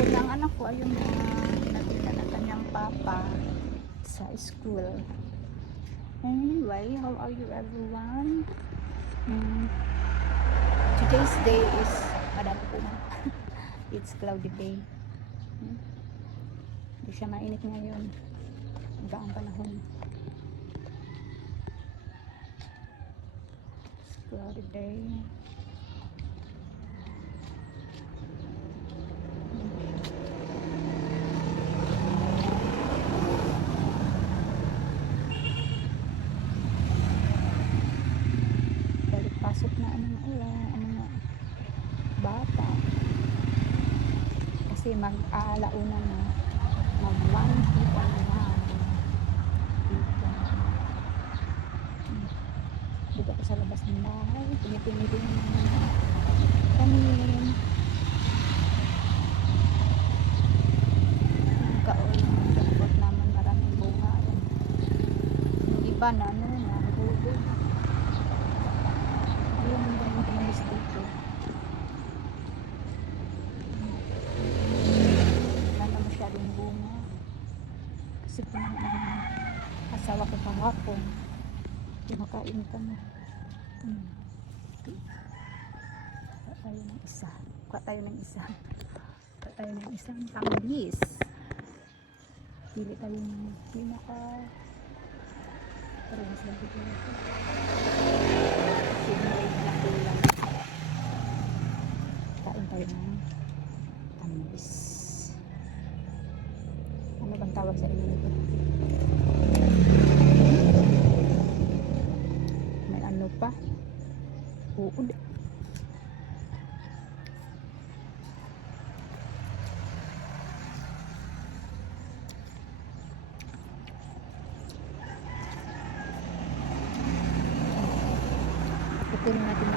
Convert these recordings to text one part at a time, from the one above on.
Yung anak ko, ayun na, natinda ng kanyang papa sa school. Anyway, how are you everyone? Today's day is, madami po na. It's cloudy day. Hindi siya mainit ngayon. Magaang panahon. It's cloudy day. Pasok na ang mga bata kasi mag-aalauna na mag-1 p.m. na dito ako sa labas ng bahay, pinipinili ng mga kanin ang kaon ng dapat naman maraming bunga yung iba na nahulog yung mga tumalis dito. Wala na masyadong bunga. Kasi pumunta ng asawa ko kahapon. Kumakain kami. Kuha tayo ng isa. Kuha tayo ng isang tambis. Pili tayo ng pinaka parehas lang dito natin. Kain tayo ng tambis. Ano bang tawag sa inyo nito? May ano pa? Uod. Kukunin natin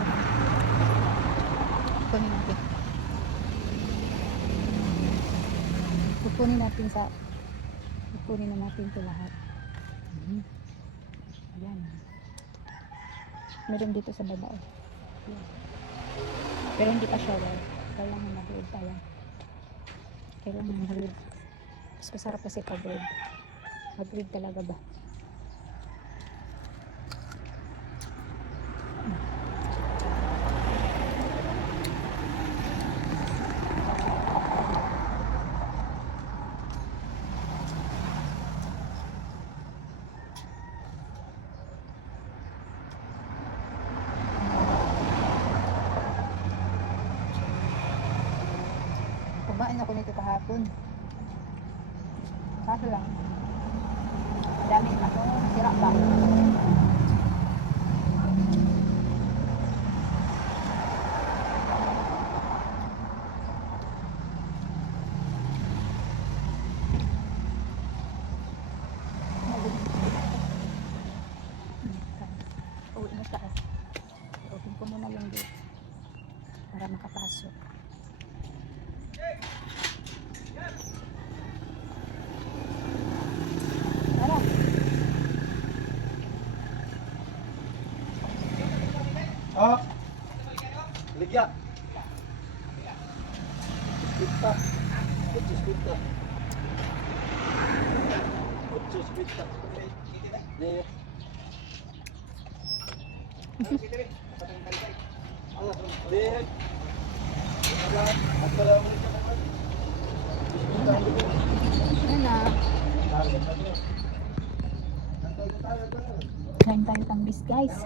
muna. Kukunin na natin ito lahat. Ayan. Meron dito sa baba. Pero hindi pa shower. Kailangan mag-load tayo. Kailangan mag-load. Mas masarap kasi pag-load. Mag-load talaga ba? Kumain ako nito kahapon. Kaso lang, daming sira ba? Uwi na tayo. Open ko muna yung gate para makapasok. Ah, ligya. Kita. Kita. Kita. Nih. Allah, deh. Ayan na. Kain tayo tambis guys.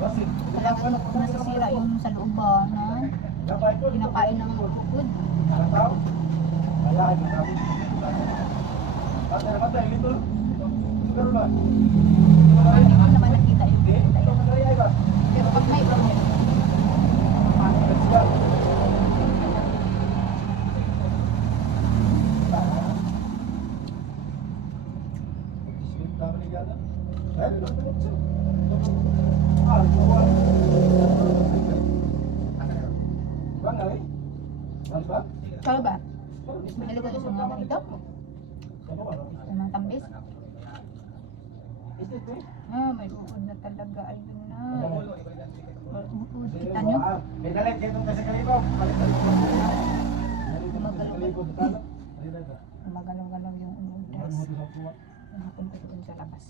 Talagang nasisira yung sa loob ba na kinakain ng bukod. Hindi ko naman nakita yung pero pag may brown Kalau ba? Mahilig ko sa mga ito? Sa mga tambis? May uod na talaga. Ayun na. Uod. Gumagalaw-galaw yung dress. Napunta doon sa labas.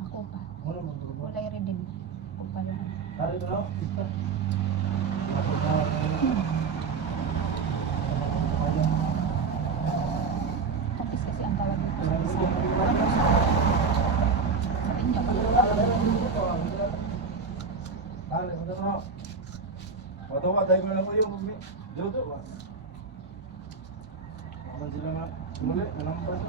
Ako pa. Wala rin din. Ako pa lang. Tapos kasi ang tawag dito sa isa. Sabi niya, Matawa tayo na lang po yung Jojo. Aman sila nga. Muli, nalampas.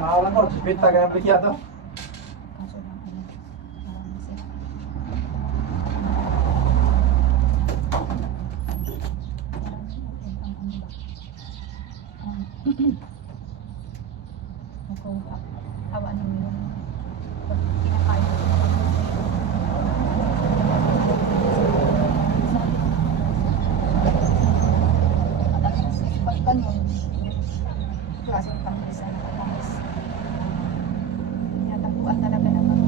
Nawalan ko. Sipit na kayang bigyan to. kaso lang ano, parang masaya. Hawa ng yung kinakain. Pag ganun, klaseng pangis, pangis. Tinatampuan talaga naman.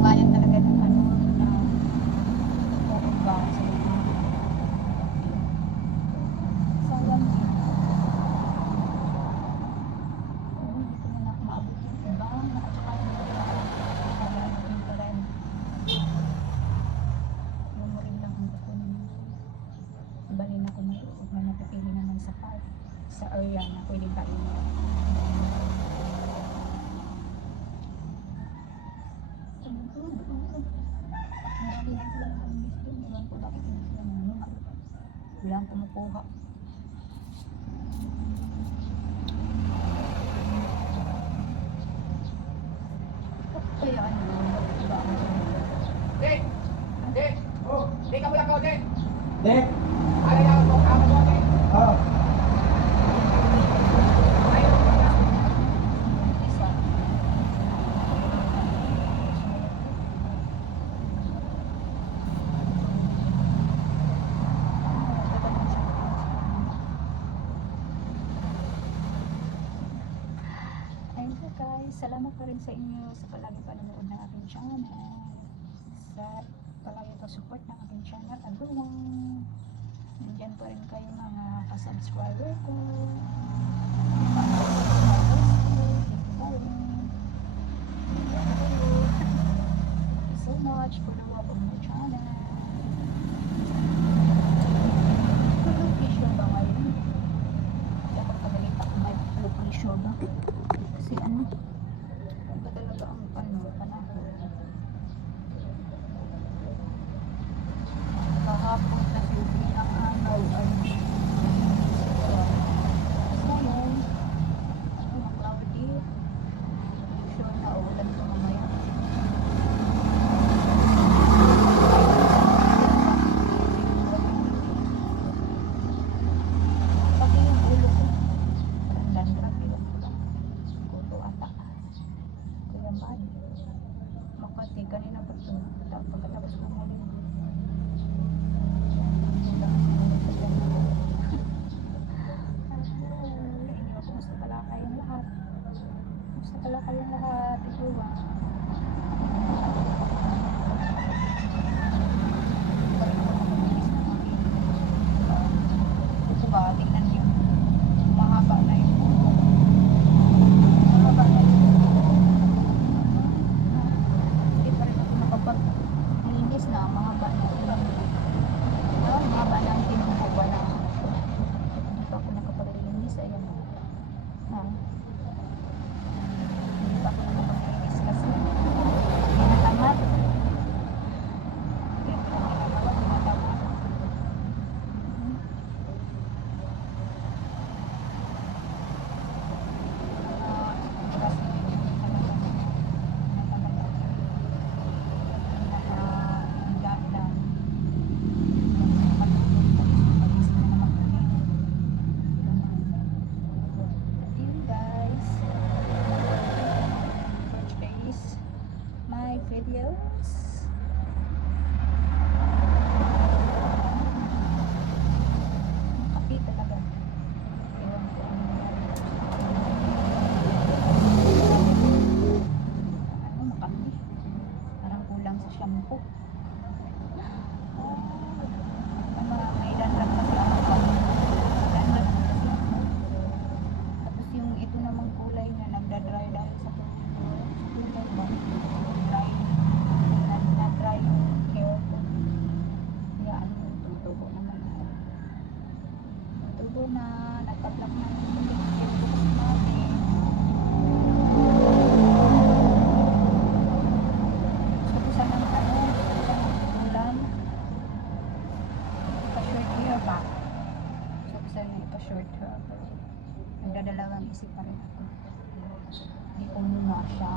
Bayan talaga ng ano, na ba sa mga. Sayang. Hindi ko na maabot yung iba. At saka yung pala memory lang ang gusto niya. Balin ako matulog na napipili naman sa park. Sa area na pwede kainin. Wala ang kumukuha. Kaya ano, iba ang Dek! Dek! Oh, Dek, kamu lang ka, Dek! Dek! Ano yan? Kung kama mo, Dek! Ah! isa. Ayun po guys, salamat pa rin sa inyo sa palagi panonood ng aking channel. Sa palagi po support ng aking channel. Everyone, nandiyan pa rin kayo mga ka-subscriber ko. Thank you so much for the love of my channel. Location ba ngayon? Kaya pagpagalit ako may location ba? Kasi ano? Ba talaga ang panahon? Kahapon kasi pinakanaw ngayon mga cloudy sure na ulan ito mamaya pati yung ulo ko parang dandruff yung ulo ata kaya bad Makati kanina pagkatapos ko muli Kumusta pala kayong lahat? Kumusta pala kayong lahat? Ituwa. Ito ba? Tingnan niyo. Mahaba na yun. Mahaba na yun. Hindi pa rin ako nakapag-linis na. Mahaba na yun. Mahaba na ang tinukuha na. Hindi pa ako nakapag-linis. Ayan. na nagpa-vlog na yung bukas namin. Gusto ko sana ng ano, gusto ko sana ng ulam. Pa-short hair ba? Gusto ko sana pa-short hair. Pero nagdadalawang isip pa rin ako. Hindi ko muna siya.